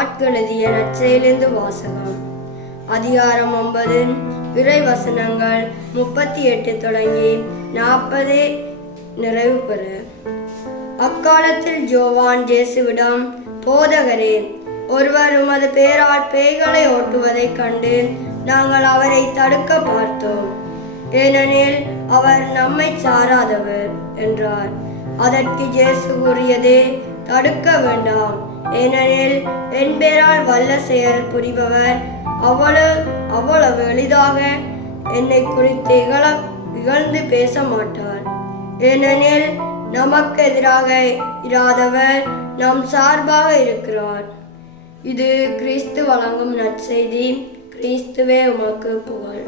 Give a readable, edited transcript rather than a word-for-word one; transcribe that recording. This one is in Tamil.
மாற்கு எழுதிய நற்செய்தியிலிருந்து வாசகம். அதிகாரம் 9, இறை வசனங்கள் 38 தொடங்கி 40 நிறைவு பெற. அக்காலத்தில் யோவான் இயேசுவிடம், போதகரே, ஒருவர் உமது பேரால் பேய்களை ஓட்டுவதைக் கண்டு நாங்கள் அவரை தடுக்க பார்த்தோம், ஏனெனில் அவர் நம்மை சாராதவர் என்றார். அதற்கு இயேசு கூறியது, தடுக்க வேண்டாம், ஏனெனில் என் பேரால் வல்ல செயல் புரிபவர் அவ்வளவு எளிதாக என்னை குறித்து இகழ்ந்து பேச மாட்டார். ஏனெனில் நமக்கு எதிராக இராதவர் நம் சார்பாக இருக்கிறார். இது கிறிஸ்து வழங்கும் நற்செய்தி. கிறிஸ்துவே உமக்கு புகழ்.